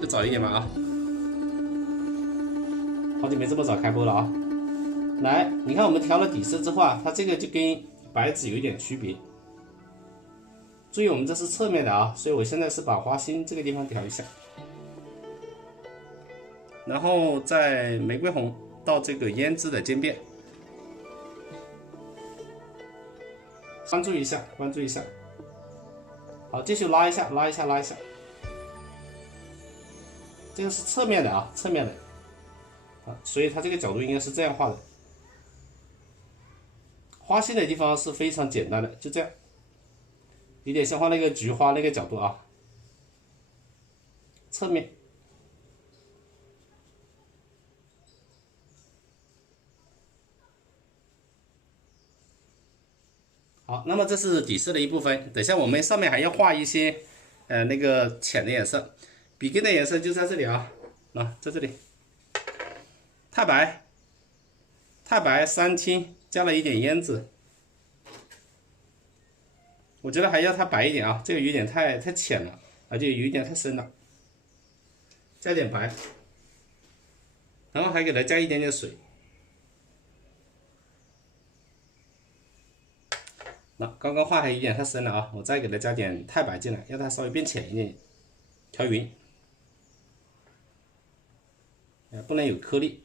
就早一点吧啊，好久没这么早开播了啊。来，你看我们调了底色之后啊，它这个就跟白纸有一点区别。注意我们这是侧面的啊，所以我现在是把花心这个地方调一下，然后在玫瑰红到这个胭脂的渐变，关注一下，关注一下。好，继续拉一下，拉一下，拉一下。这个是侧面的啊，侧面的啊，所以它这个角度应该是这样画的。花心的地方是非常简单的，就这样，有点像画那个菊花那个角度啊，侧面。好，那么这是底色的一部分。等下我们上面还要画一些，那个浅的颜色，笔根的颜色就在这里啊，在这里，太白，太白三青，加了一点胭脂。我觉得还要它白一点啊，这个有点太浅了，而且有一点太深了，加点白，然后还给它加一点点水。那刚刚画还有点太深了啊，我再给它加点太白进来，让它稍微变浅一点，调匀，不能有颗粒。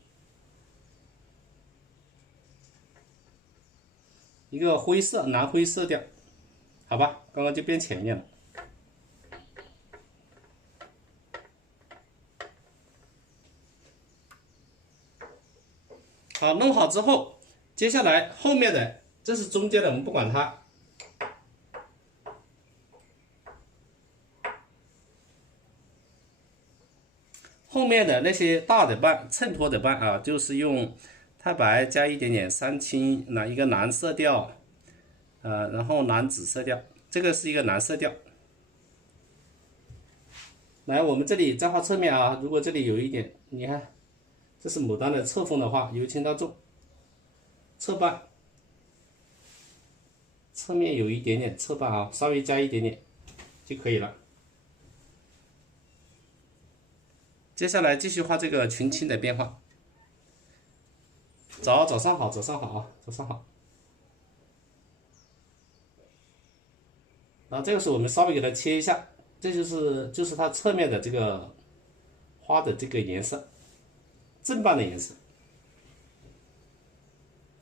一个灰色蓝灰色调，好吧，刚刚就变浅一点了。好，弄好之后，接下来后面的这是中间的，我们不管它。后面的那些大的瓣、衬托的瓣啊，就是用太白加一点点三青，一个蓝色调，然后蓝紫色调，这个是一个蓝色调。来，我们这里再画侧面啊，如果这里有一点，你看，这是牡丹的侧锋的话，由轻到重，侧瓣，侧面有一点点侧瓣啊，稍微加一点点就可以了。接下来继续画这个群青的变化。早上好，早上好啊，早上好。然后这个时候我们稍微给它切一下，这就是它侧面的这个花的这个颜色，正瓣的颜色，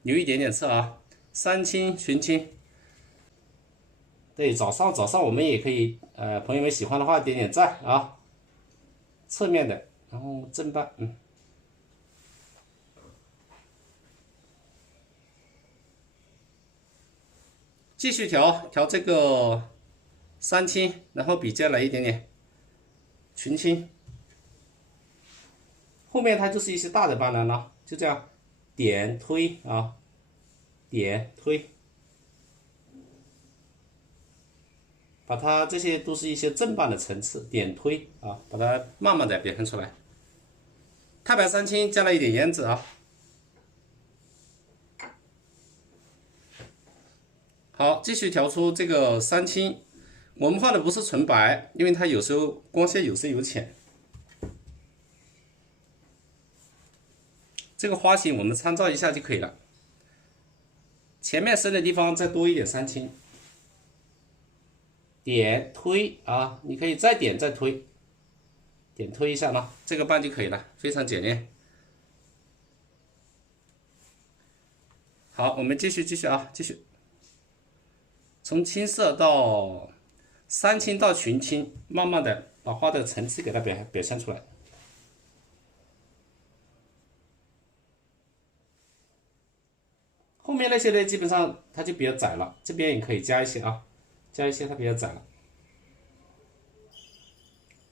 有一点点侧啊，三青群青。对，早上我们也可以，朋友们喜欢的话点点赞啊。侧面的，然后正瓣，继续调这个三青，然后笔尖来一点点群青，后面它就是一些大的斑斓了，就这样点推啊，点推，把它这些都是一些正瓣的层次，点推啊，把它慢慢的表现出来。太白三青加了一点胭脂啊。好，继续调出这个三青。我们画的不是纯白，因为它有时候光线有深有浅。这个花型我们参照一下就可以了。前面深的地方再多一点三青，点推啊，你可以再点再推，点推一下呢，这个瓣就可以了，非常简练。好，我们继续啊，继续，从青色到三青到群青，慢慢的把花的层次给它表现出来。后面那些呢，基本上它就比较窄了，这边也可以加一些啊，加一些它比较窄了。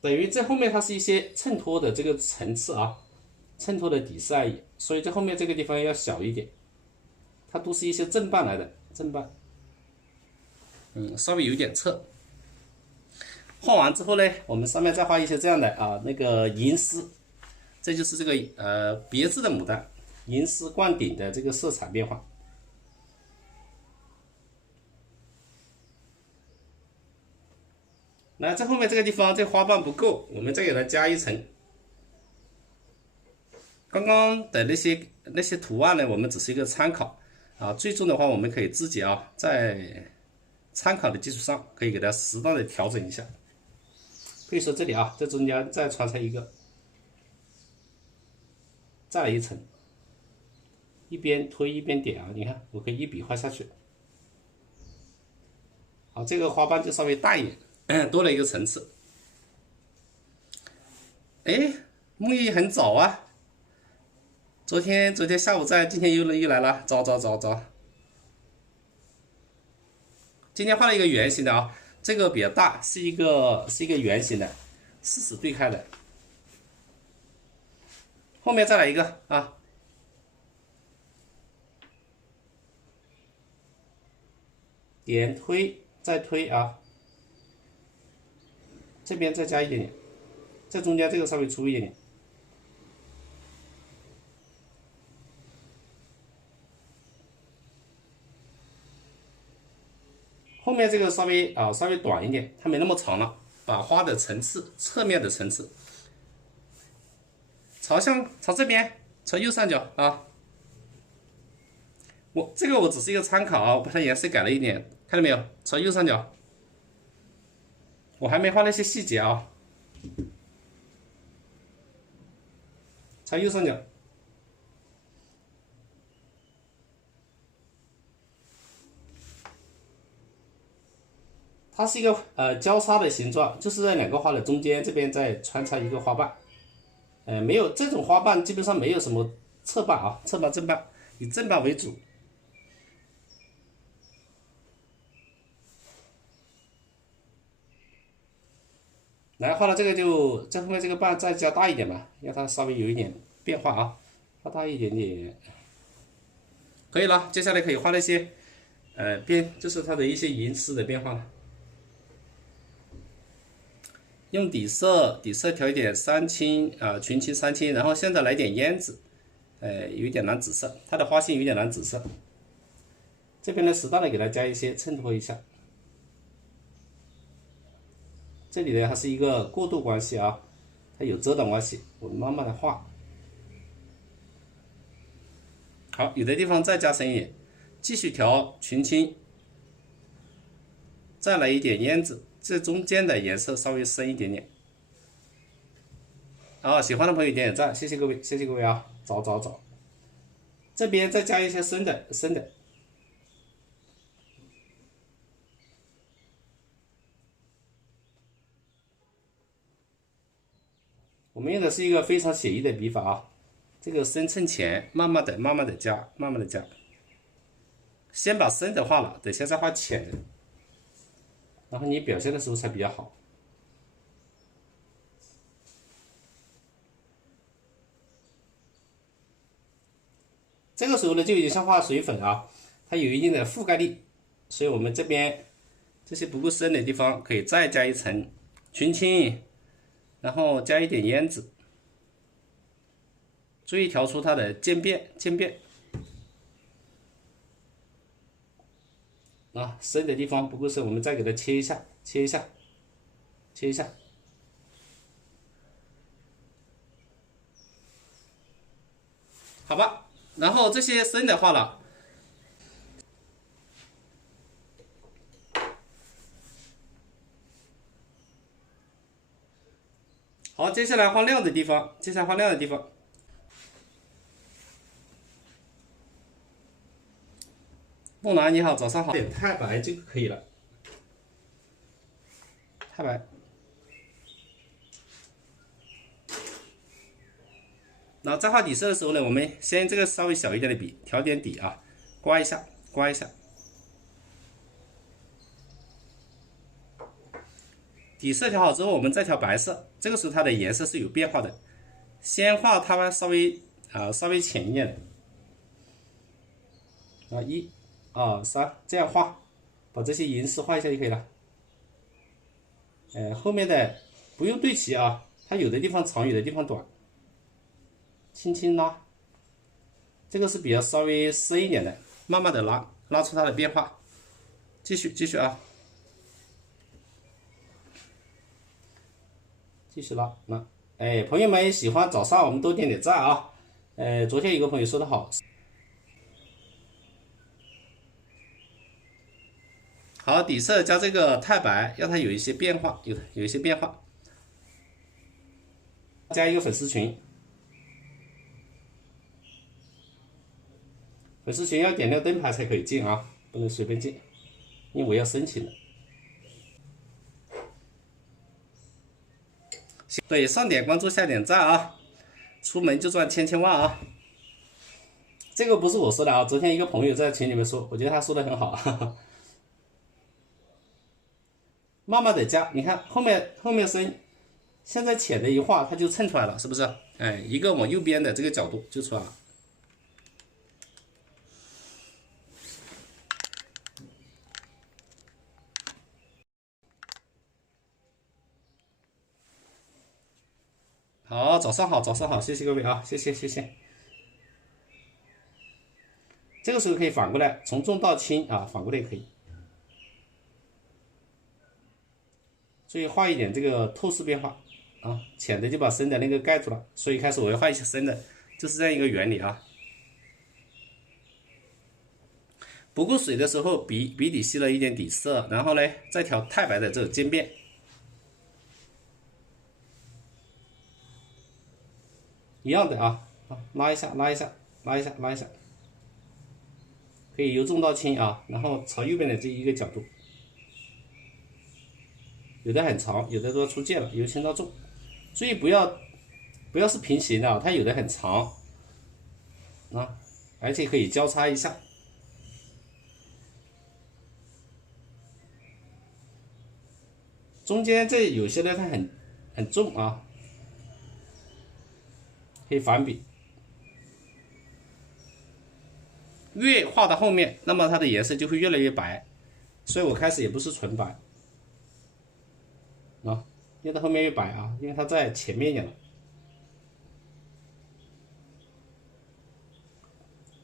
等于这后面它是一些衬托的这个层次啊，衬托的底色而已，所以在后面这个地方要小一点，它都是一些正瓣来的，正瓣，稍微有点侧。画完之后呢，我们上面再画一些这样的啊，那个银丝，这就是这个别致的牡丹，银丝灌顶的这个色彩变化。那在后面这个地方，这花瓣不够，我们再给它加一层。刚刚的那些图案呢，我们只是一个参考啊，最终的话我们可以自己啊，在参考的基础上，可以给它适当的调整一下。比如说这里啊，在中间再穿插一个，再来一层，一边推一边点啊，你看我可以一笔画下去。好，这个花瓣就稍微大一点，多了一个层次。哎，木易很早啊，昨天下午在，今天又来了，早。今天画了一个圆形的啊，这个比较大，是一个圆形的，40对开的。后面再来一个啊，点推再推啊，这边再加一点点，在中间这个稍微粗一点点。后面这个稍微短一点，它没那么长了，把花的层次，侧面的层次朝这边，朝右上角啊。这个我只是一个参考啊，我把它颜色改了一点，看到没有？朝右上角，我还没画那些细节啊。朝右上角。它是一个交叉的形状，就是在两个花的中间这边再穿插一个花瓣。没有这种花瓣，基本上没有什么侧瓣啊，侧瓣正瓣，以正瓣为主。来画了这个就在后面这个瓣再加大一点吧，让它稍微有一点变化啊，画大一点点，可以了。接下来可以画那些就是它的一些银丝的变化了。用底色调一点三青啊，群青三青，然后现在来点烟紫，有一点蓝紫色，它的花心有点蓝紫色。这边呢，适当的给它加一些衬托一下。这里呢，它是一个过渡关系啊，它有遮挡关系，我们慢慢的画。好，有的地方再加深一点，继续调群青，再来一点烟紫。这中间的颜色稍微深一点点。好，喜欢的朋友点点赞，谢谢各位啊！早。这边再加一些深的。我们用的是一个非常写意的笔法啊，这个深衬浅，慢慢的加，先把深的画了，等下再画浅的。然后你表现的时候才比较好。这个时候呢，就已经像画水粉啊，它有一定的覆盖力，所以我们这边这些不够深的地方可以再加一层群青，然后加一点烟紫，注意调出它的渐变。啊，深的地方不够深，我们再给它切一下，好吧。然后这些深的画了，好，接下来画亮的地方，木兰你好，早上好，点太白就可以了，太白。然后在画底色的时候呢，我们先这个稍微小一点的笔，调点底啊，刮一下。底色调好之后，我们再调白色，这个时候它的颜色是有变化的。先画它稍微浅一点的啊，1、2、3这样画，把这些银丝画一下就可以了。后面的不用对齐啊，它有的地方长，有的地方短，轻轻拉。这个是比较稍微深一点的，慢慢的拉出它的变化。继续啊。继续拉。哎，朋友们喜欢早上我们都点点赞啊。昨天有个朋友说的好，好底色加这个钛白，让它有一些变化，有一些变化。加一个粉丝群，粉丝群要点亮灯牌才可以进啊，不能随便进，因为我要申请的。对，上点关注，下点赞啊，出门就赚千万啊！这个不是我说的啊，昨天一个朋友在群里面说，我觉得他说的很好。哈哈，慢慢的加，你看后面深，现在浅的一画，它就衬出来了，是不是？哎，一个往右边的这个角度就出来了。好，早上好，早上好，谢谢各位啊，谢谢。这个时候可以反过来，从重到轻啊，反过来也可以。注意画一点这个透视变化啊，浅的就把深的那个盖住了，所以开始我要画一些深的，就是这样一个原理啊。不够水的时候，笔底吸了一点底色，然后呢，再调太白的这种渐变，一样的啊，拉一下，可以由重到轻啊，然后朝右边的这一个角度，有的很长，有的都出界了，由轻到重，注意不要是平行的，它有的很长啊，而且可以交叉一下。中间这有些呢，它很重啊，可以反笔。越画到后面，那么它的颜色就会越来越白，所以我开始也不是纯白啊，越到后面越白啊，因为它在前面一点了。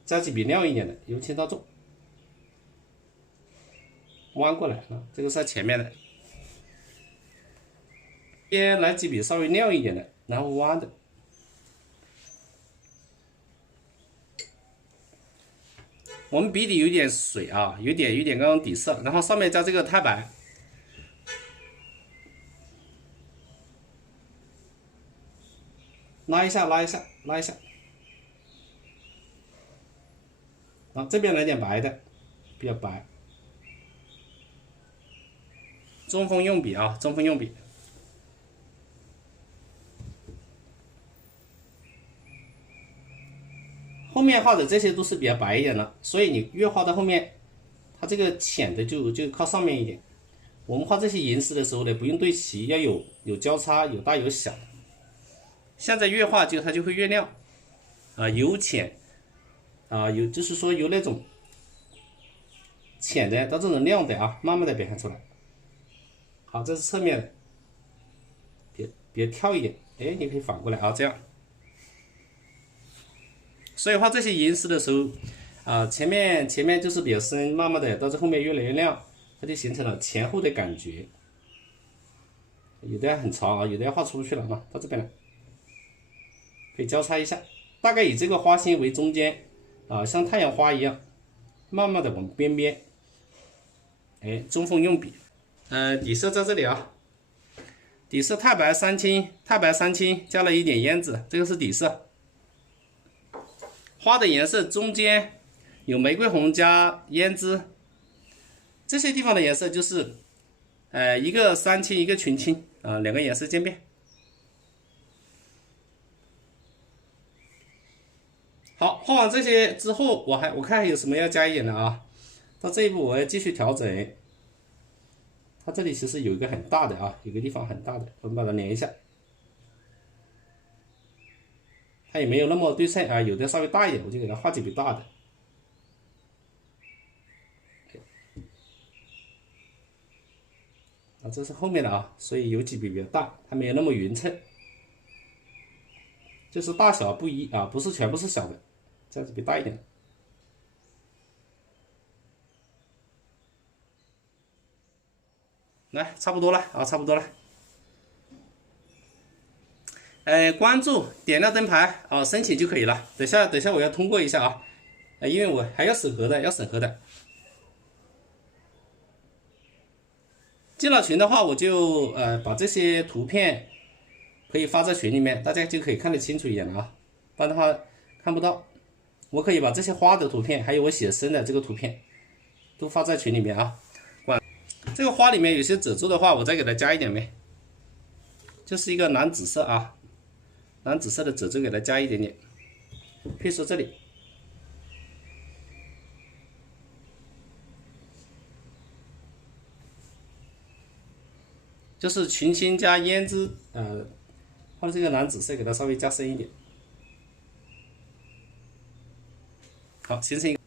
加几笔亮一点的，由轻到重，弯过来啊，这个是在前面的。先来几笔稍微亮一点的，然后弯的。我们笔底有点水啊，有点刚刚底色，然后上面加这个钛白，拉一下，啊，这边来点白的，比较白。中锋用笔啊，中锋用笔。后面画的这些都是比较白一点的，所以你越画到后面，它这个浅的就靠上面一点。我们画这些银丝的时候呢，不用对齐，要有交叉，有大有小。现在越画它就会越亮啊，由浅啊，就是说由那种浅的到这种亮的啊，慢慢的表现出来。好，这是侧面的，别跳一点，哎，你可以反过来啊，这样。所以画这些银丝的时候，啊，前面就是比较深，慢慢的到这后面越来越亮，它就形成了前后的感觉。有的很长啊，有的要画出去了啊，到这边来，可以交叉一下，大概以这个花心为中间啊，像太阳花一样，慢慢的往边边，哎，中锋用笔，底色在这里啊，底色太白三青，加了一点胭脂，这个是底色。花的颜色中间有玫瑰红加胭脂，这些地方的颜色就是，一个三青一个群青啊，两个颜色渐变。好，画完这些之后，我看还有什么要加一点的啊？到这一步我要继续调整，它这里其实有一个很大的啊，有个地方很大的，我们把它连一下。它也没有那么对称啊，有的稍微大一点，我就给它画几笔大的。啊，这是后面的啊，所以有几笔比较大，它没有那么匀称，就是大小不一啊，不是全部是小的，这样子笔大一点。来，差不多了啊，差不多了。关注点亮灯牌啊，申请就可以了。等下我要通过一下啊，因为我还要审核的，要审核的。进了群的话，我就把这些图片可以发在群里面，大家就可以看得清楚一点了啊，不然的话看不到。我可以把这些花的图片，还有我写生的这个图片，都发在群里面啊。这个花里面有些褶皱的话，我再给它加一点呗，就是一个蓝紫色啊，蓝紫色的褶皱给它加一点点，可以说这里。就是群星加胭脂，它的这个蓝紫色给它稍微加深一点。好，形成一个。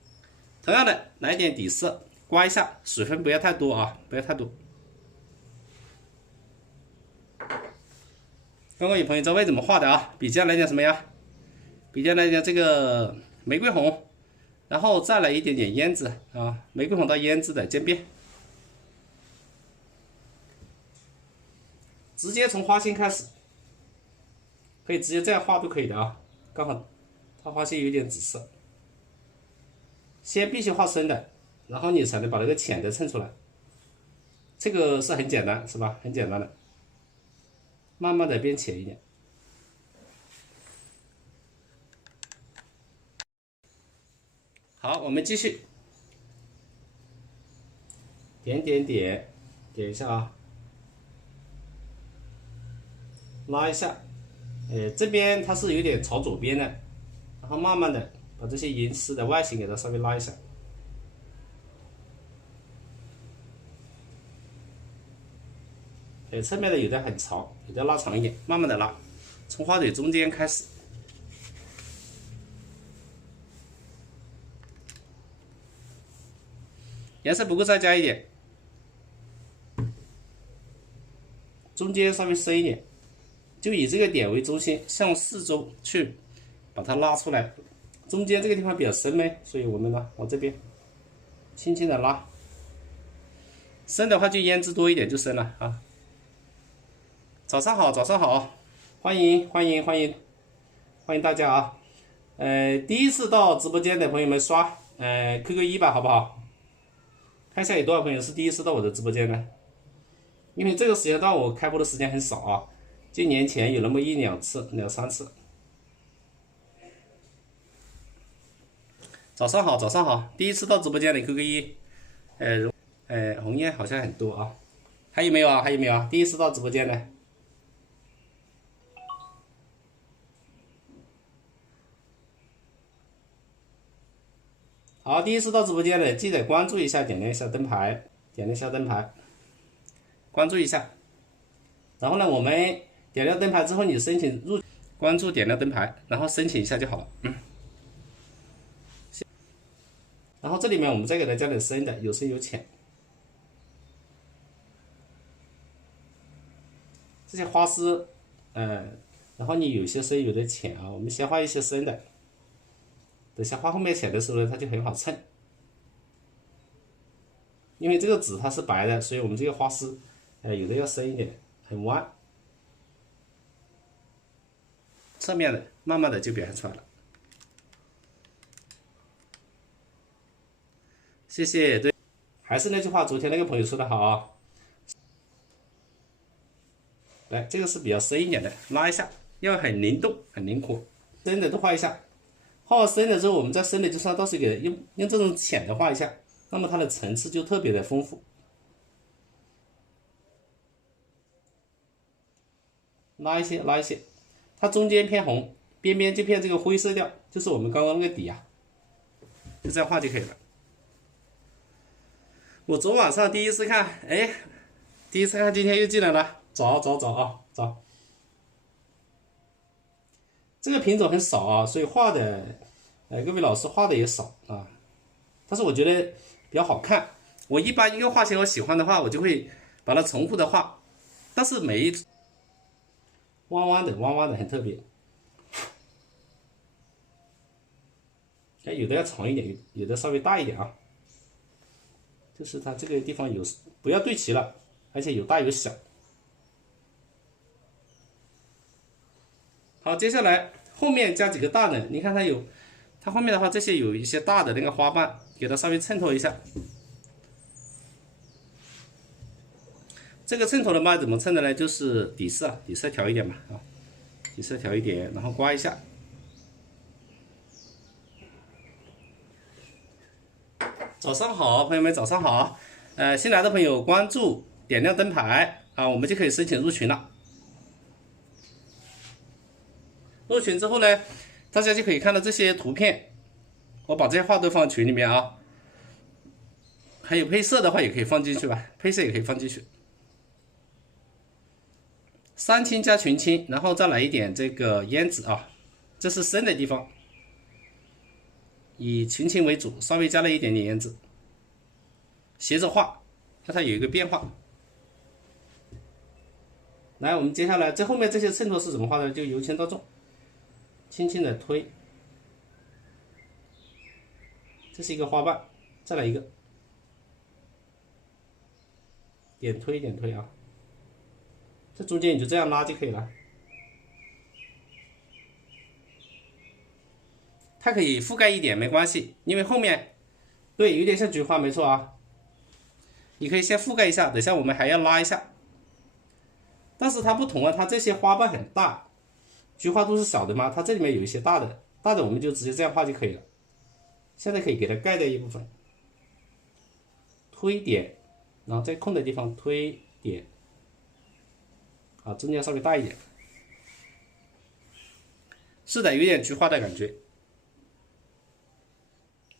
同样的，来点底色，刮一下，水分不要太多啊，不要太多。刚刚有朋友在问怎么画的啊？笔尖来点什么呀？笔尖来点这个玫瑰红，然后再来一点点胭脂啊，玫瑰红到胭脂的渐变。直接从花心开始，可以直接这样画都可以的啊。刚好它花心有点紫色，先必须画深的，然后你才能把那个浅的衬出来。这个是很简单，是吧？很简单的，慢慢的变浅一点。好，我们继续，点一下啊，拉一下，这边它是有点朝左边的，然后慢慢的把这些银丝的外形给它稍微拉一下。侧面的有的很长，有的拉长一点，慢慢的拉，从花蕊中间开始。颜色不够再加一点，中间稍微深一点，就以这个点为中心，向四周去把它拉出来。中间这个地方比较深呗，所以我们呢往这边轻轻的拉。深的话就胭脂多一点就深了啊。早上好，早上好，欢迎大家啊！第一次到直播间的朋友们刷QQ1吧，好不好？看一下有多少朋友是第一次到我的直播间呢？因为这个时间段我开播的时间很少啊，就年前有那么2-3次。早上好，早上好，第一次到直播间的 QQ1，红叶好像很多啊，还有没有啊？还有没有啊？第一次到直播间的？好，第一次到直播间的记得关注一下，点亮一下灯牌，关注一下。然后呢，我们点亮灯牌之后，你申请入关注点亮灯牌，然后申请一下就好了。然后这里面我们再给它加点深的，有深有浅。这些花丝，然后你有些深有的浅啊，我们先画一些深的。等下画后面浅的时候呢，它就很好衬。因为这个纸它是白的，所以我们这个花丝，有的要深一点，很弯。侧面的慢慢的就表现出来了。谢谢，对，还是那句话，昨天那个朋友说的好啊。来，这个是比较深一点的，拉一下，要很灵动，很灵活。深的都画一下，画完深了之后，我们再深的就算到时给用这种浅的画一下，那么它的层次就特别的丰富。拉一些，它中间偏红，边边就偏这个灰色调，就是我们刚刚那个底啊，就这样画就可以了。我昨晚上第一次看，今天又进来了，早啊，早。这个品种很少啊，所以画的，各位老师画的也少啊，但是我觉得比较好看。我一般一个画型我喜欢的话，我就会把它重复的画，但是每一弯弯的很特别。有的要长一点，有的稍微大一点啊。就是它这个地方有，不要对齐了，而且有大有小。好，接下来后面加几个大的，你看它后面的话这些有一些大的那个花瓣，给它稍微衬托一下。这个衬托的嘛怎么衬的呢？就是底色调一点吧，底色调一点，然后刮一下。早上好，朋友们，早上好。新来的朋友关注点亮灯牌啊，我们就可以申请入群了。入群之后呢，大家就可以看到这些图片，我把这些画都放群里面啊。还有配色的话也可以放进去吧，配色也可以放进去。三青加群青，然后再来一点这个胭脂啊，这是深的地方，以群青为主，稍微加了一点点胭脂，斜着画，让它有一个变化。来，我们接下来这后面这些衬托是怎么画的？就由轻到重，轻轻的推，这是一个花瓣，再来一个，点推点推啊，这中间你就这样拉就可以了。它可以覆盖一点没关系，因为后面对有点像菊花，没错啊。你可以先覆盖一下，等下我们还要拉一下。但是它不同啊，它这些花瓣很大，菊花都是小的嘛，它这里面有一些大的，大的我们就直接这样画就可以了。现在可以给它盖掉一部分，推点，然后在空的地方推点，啊，中间稍微大一点。是的，有点菊花的感觉。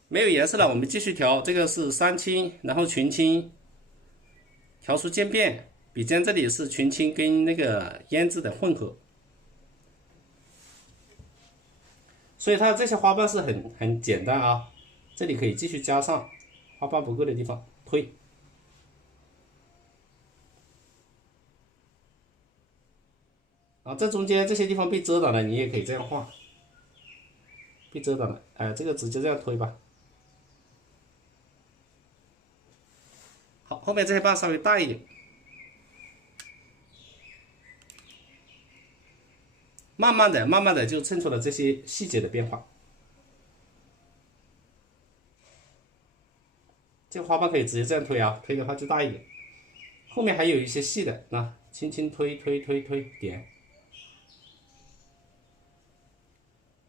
没有颜色了，我们继续调，这个是三青，然后群青，调出渐变，笔尖这里是群青跟那个胭脂的混合，所以它这些花瓣是很简单啊。这里可以继续加上花瓣不够的地方推，啊，这中间这些地方被遮挡了，你也可以这样画，被遮挡了，哎，这个直接这样推吧。好，后面这些瓣稍微大一点，慢慢的就衬出了这些细节的变化。这个花瓣可以直接这样推啊，推的话就大一点。后面还有一些细的，那轻轻推点。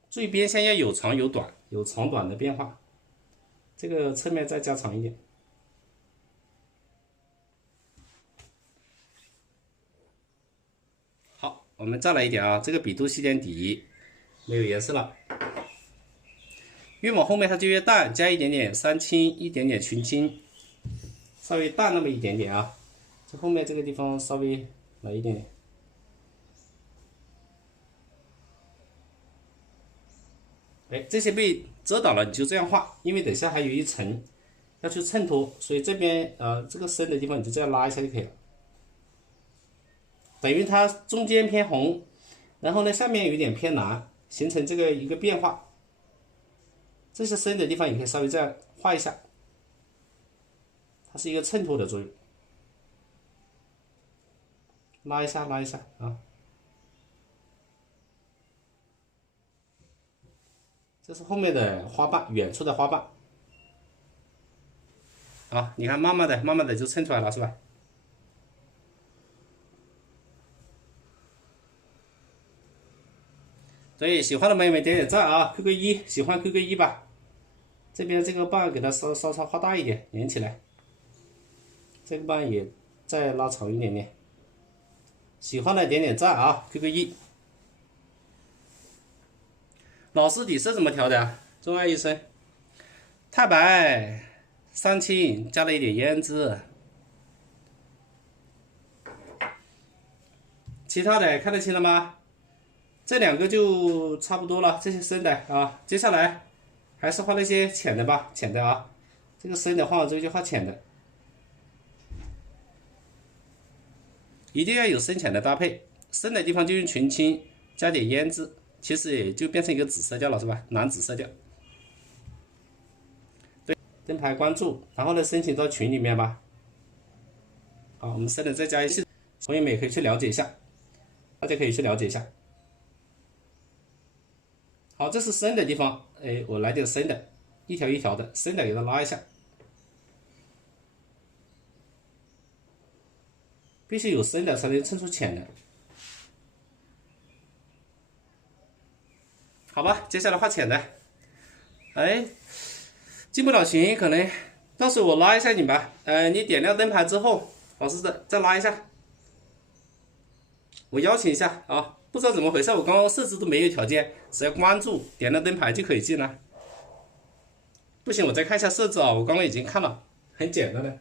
注意边线要有长有短，有长短的变化。这个侧面再加长一点。好，我们再来一点啊，这个笔肚吸点底，没有颜色了。越往后面它就越淡，加一点点三青，一点点群青，稍微淡那么一点点啊。这后面这个地方稍微来一点点。哎，这些被遮挡了，你就这样画，因为等下还有一层要去衬托，所以这边这个深的地方你就这样拉一下就可以了。等于它中间偏红，然后呢下面有点偏蓝，形成这个一个变化。这些深的地方也可以稍微这样画一下，它是一个衬托的作用。拉一下啊。这是后面的花瓣，远处的花瓣。啊，你看慢慢的就衬出来了，是吧？对，喜欢的朋友们点点赞啊 ，QQ1，喜欢 QQ1吧。这边这个瓣给它稍画大一点，连起来。这个瓣也再拉长一点点。喜欢的点点赞啊 ，QQ1。老师底色怎么调的？钟爱医生，太白、三青，加了一点胭脂。其他的看得清了吗？这两个就差不多了，这些深的啊。接下来还是画那些浅的吧，浅的啊。这个深的画完之后就画浅的，一定要有深浅的搭配。深的地方就用群青，加点胭脂，其实也就变成一个紫色调了，是吧？蓝紫色调。对，灯牌关注，然后呢申请到群里面吧。好，我们深的再加一些，朋友们也可以去了解一下，大家可以去了解一下。好，这是深的地方，哎，我来点深的，一条一条的深的给它拉一下，必须有深的才能衬出浅的。好吧，接下来画浅的。哎，进不了群可能，到时候我拉一下你吧。你点亮灯牌之后，老师再拉一下，我邀请一下啊。不知道怎么回事，我刚刚设置都没有条件，只要关注点亮灯牌就可以进了。不行，我再看一下设置啊，我刚刚已经看了，很简单的。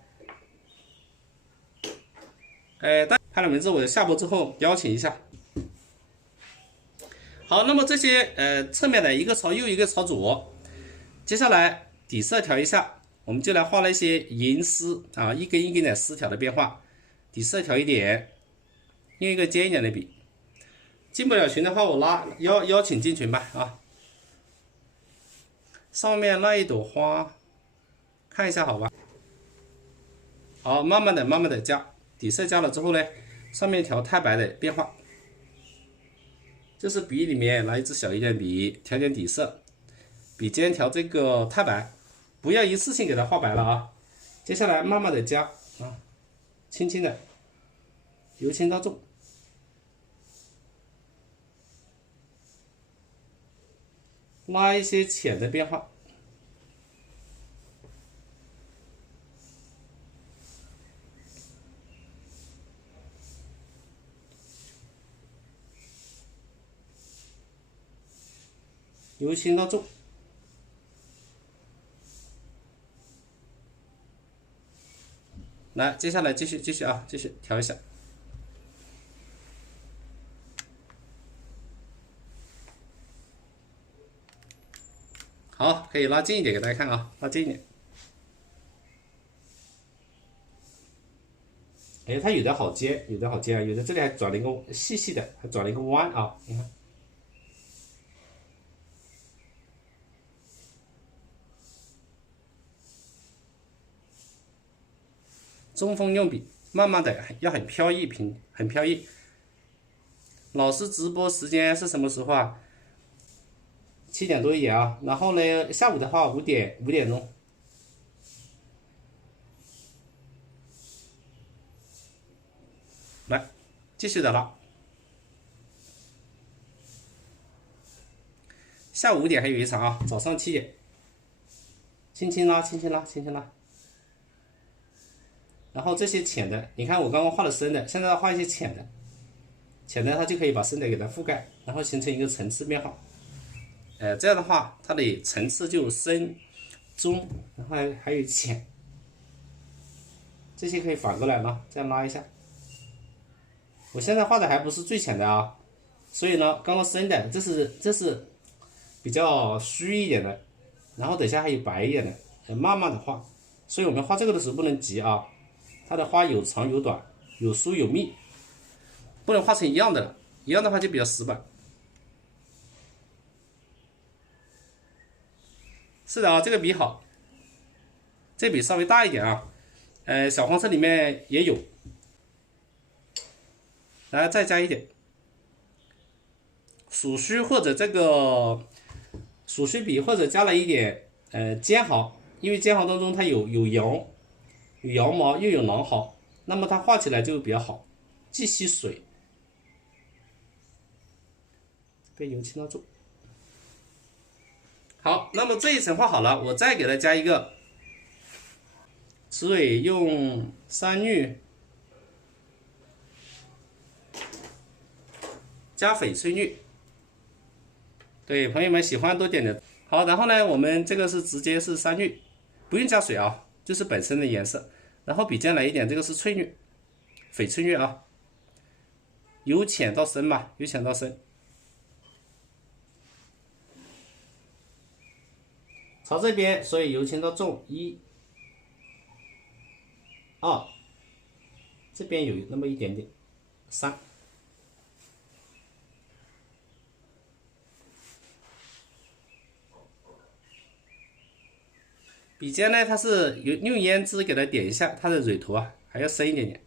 拍了名字，我下播之后邀请一下。好，那么这些侧面的一个朝右，一个朝左。接下来底色调一下，我们就来画那些银丝啊，一根一根的丝条的变化。底色调一点，用一个尖一点的笔。进不了群的话，我邀请进群吧啊。上面那一朵花，看一下好吧。好，慢慢的加，底色加了之后呢，上面调太白的变化。就是笔里面拿一支小一点笔，调点底色，笔尖调这个太白，不要一次性给它画白了啊。接下来慢慢的加啊，轻轻的，由轻到重，拉一些浅的变化。由轻到重，来，接下来继续啊，继续调一下。好，可以拉近一点给大家看啊，拉近一点。哎，它有的好尖，有的好尖啊，有的这里还转了一个细细的，还转了一个弯啊，你看。中锋用笔，慢慢的要很飘逸，很飘逸。老师直播时间是什么时候啊？7点多一点啊。然后呢，下午的话5点钟。来，继续的拉。下午5点还有一场啊，早上7点。轻轻拉，轻轻拉，轻轻拉。然后这些浅的，你看我刚刚画了深的，现在要画一些浅的，浅的它就可以把深的给它覆盖，然后形成一个层次变化。这样的话，它的层次就深、中，然后还有浅，这些可以反过来呢，这样拉一下。我现在画的还不是最浅的啊，所以呢，刚刚深的这是比较虚一点的，然后等下还有白一点的，慢慢的画。所以我们画这个的时候不能急啊。它的花有长有短，有疏有密，不能画成一样的了，一样的话就比较死板。是的啊，这个笔好，这笔稍微大一点啊，小黄车里面也有，来再加一点，鼠须或者这个鼠须笔，或者加了一点尖毫，因为尖毫当中它有羊毛又有狼毫，那么它画起来就比较好，既吸水，被油轻到重。好，那么这一层画好了，我再给它加一个雌蕊，用山芋加翡翠绿。对，朋友们喜欢多点的。好，然后呢，我们这个是直接是山芋，不用加水啊，就是本身的颜色。然后笔尖来一点，这个是翠绿，翡翠绿啊，由浅到深吧，由浅到深。朝这边，所以由轻到重，1、2，这边有那么一点点，3。笔尖呢，它是用胭脂给它点一下，它的蕊头啊还要深一点点。